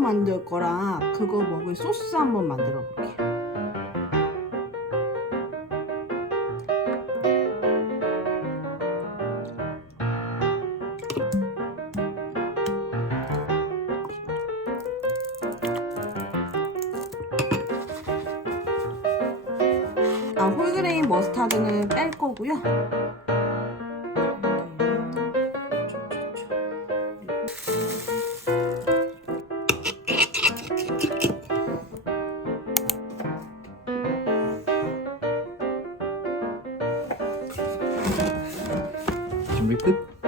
만들 거라 그거 먹을 소스 한번 만들어 볼게요. 아, 홀그레인 머스타드는 뺄 거고요. 준비 끝?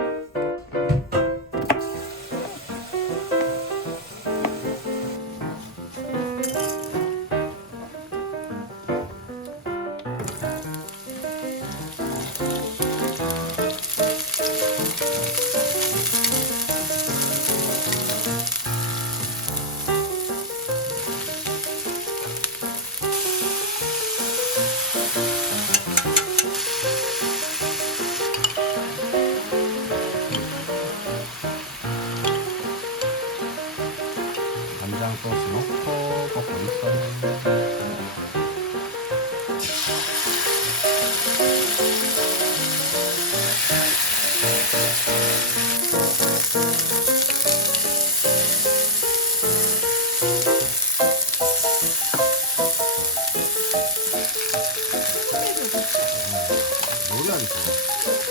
노래하기 좋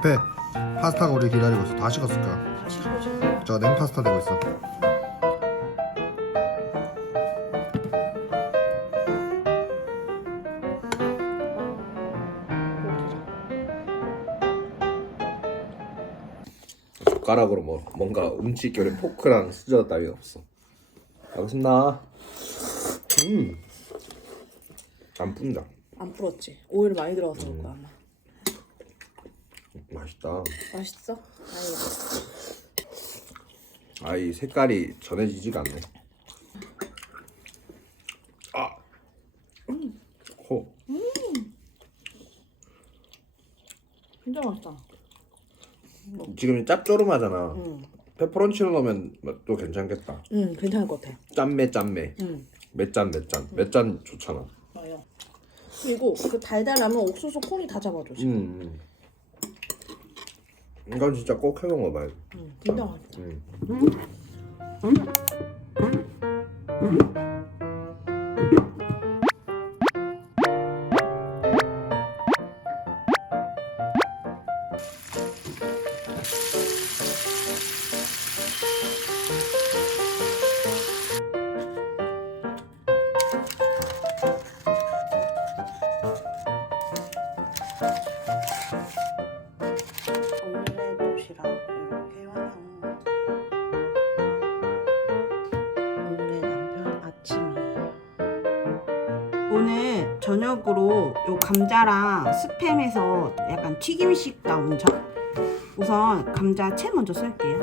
급해. 파스타가 우리 기다리고 있어. 다 식었을까? 다시 해보자. 저 냉파스타 되고 있어. 젓가락으로 뭐 뭔가 음식 요리 포크랑 수저 따위 없어. 알겠습니다. 음. 안 뿐다. 안 풀었지. 오일 많이 들어가서 그럴 거야 아마. 맛있다. 맛있어? 아니. 아이 색깔이 전해지지가 않네. 아. 코. 진짜 맛있다. 지금 짭조름하잖아. 응. 페퍼론치노 넣으면 또 괜찮겠다. 응, 괜찮을 것 같아. 짠매 짠매. 응. 맷짠 맷짠. 맷짠 좋잖아. 맞아요. 그리고 그 달달함은 옥수수 콩이 다 잡아줘. 지금. 음. 음. 이건 진짜 꼭해 먹어봐야 돼. 응, 진짜 맛있다. 음. 오늘 저녁으로 요 감자랑 스팸에서 약간 튀김식 나온 점. 우선 감자 채 먼저 썰게요.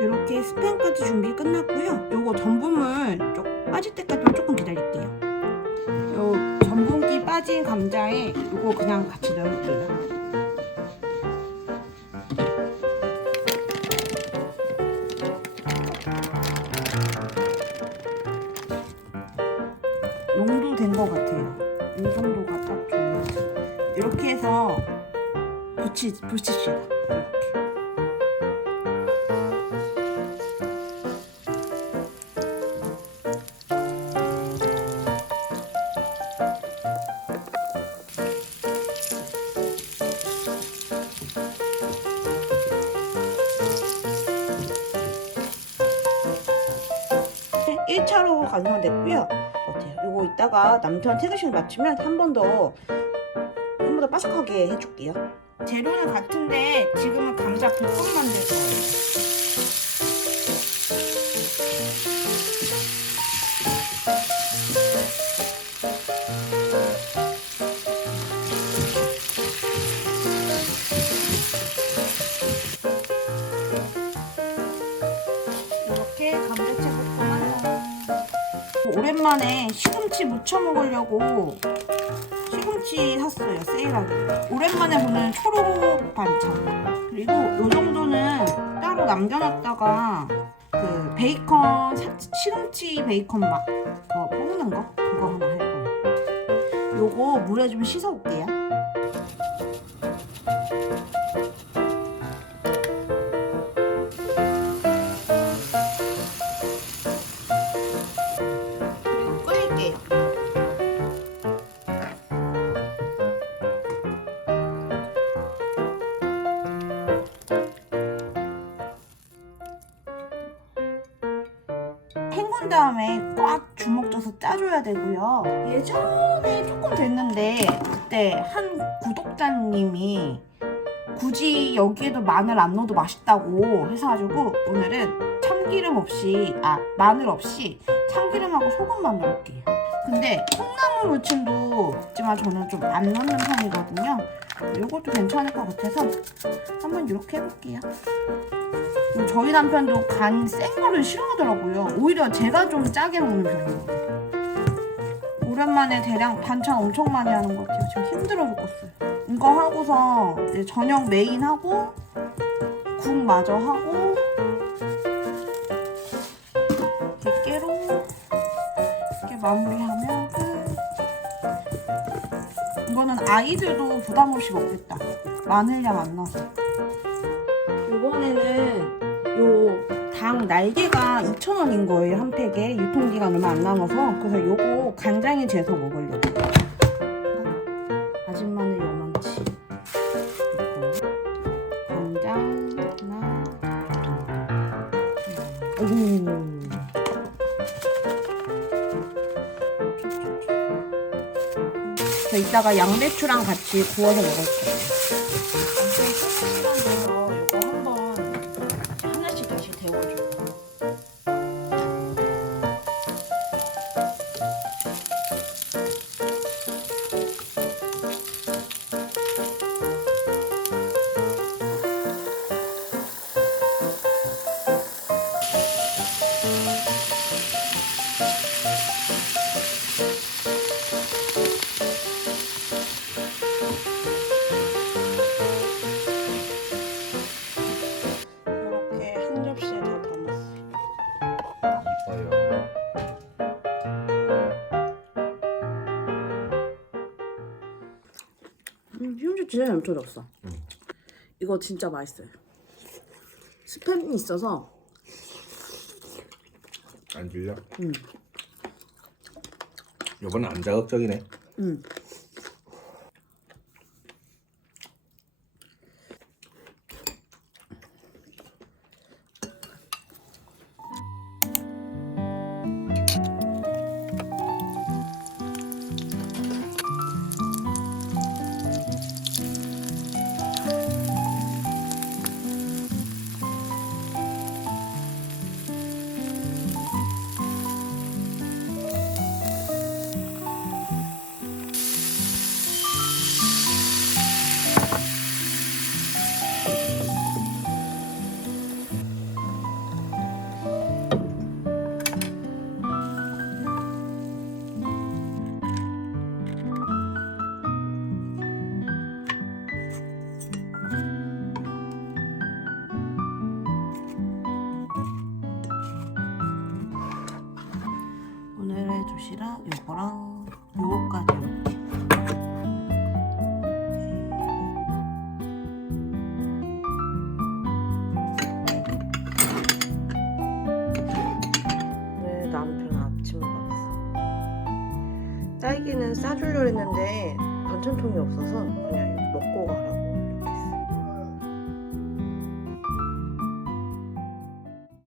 이렇게 스팸까지 준비 끝났고요. 요거 전분물 쪽 빠질 때까지만 조금 기다릴게요. 요 전분기 빠진 감자에 요거 그냥 같이 넣을게요. 농도 된 것 같아요. 이 정도가 딱 좋아요. 이렇게 해서 붙이, 붙입시다. 1차로 완성됐고요. 이거 이따가 남편 퇴근시간 맞추면 한 번 더 한 번 더 바삭하게 해줄게요. 재료는 같은데 지금은 감자 볶음 만들 거예요. 이렇게 완성. 오랜만에 시금치 무쳐 먹으려고 시금치 샀어요 세일하게. 오랜만에 보는 초록 반찬. 그리고 요 정도는 따로 남겨놨다가 그 베이컨 사- 시금치 베이컨 막 그거 볶는 거? 그거 하나 할 거예요. 요거 물에 좀 씻어 올게요 다음에 꽉 주먹 져서 짜줘야 되고요. 예전에 조금 됐는데 그때 한 구독자님이 굳이 여기에도 마늘 안 넣어도 맛있다고 해서가지고 오늘은 참기름 없이 아 마늘 없이 참기름하고 소금만 넣을게요. 근데 콩나물 무침도 있지만 저는 좀 안 넣는 편이거든요. 이것도 괜찮을 것 같아서 한번 이렇게 해볼게요. 음, 저희 남편도 간 센 거를 싫어하더라고요. 오히려 제가 좀 짜게 먹는 편이에요. 오랜만에 대량 반찬 엄청 많이 하는 것 같아요. 지금 힘들어 죽겠어요. 이거 하고서 이제 저녁 메인 하고 국 마저 하고 깨로 이렇게 마무리하면 끝. 이거는 아이들도 부담 없이 먹겠다. 마늘향 안 나서. 이번에는 요당 날개가 2,000원인 거예요 한 팩에. 유통기간 얼마 안 남아서. 그래서 요거 간장에 재서 먹으려고. 마늘 요만치. 간장 하나. 오저 이따가 양배추랑 같이 구워서 먹을 거예요. 음, 휴지 진짜 잘 묻혀졌어. 응. 이거 진짜 맛있어요. 스팸이 있어서 안 질려? 응. 요번엔 안 자극적이네. 음. 딸기는 싸주려 했는데 반찬통이 없어서 그냥 먹고 가라고.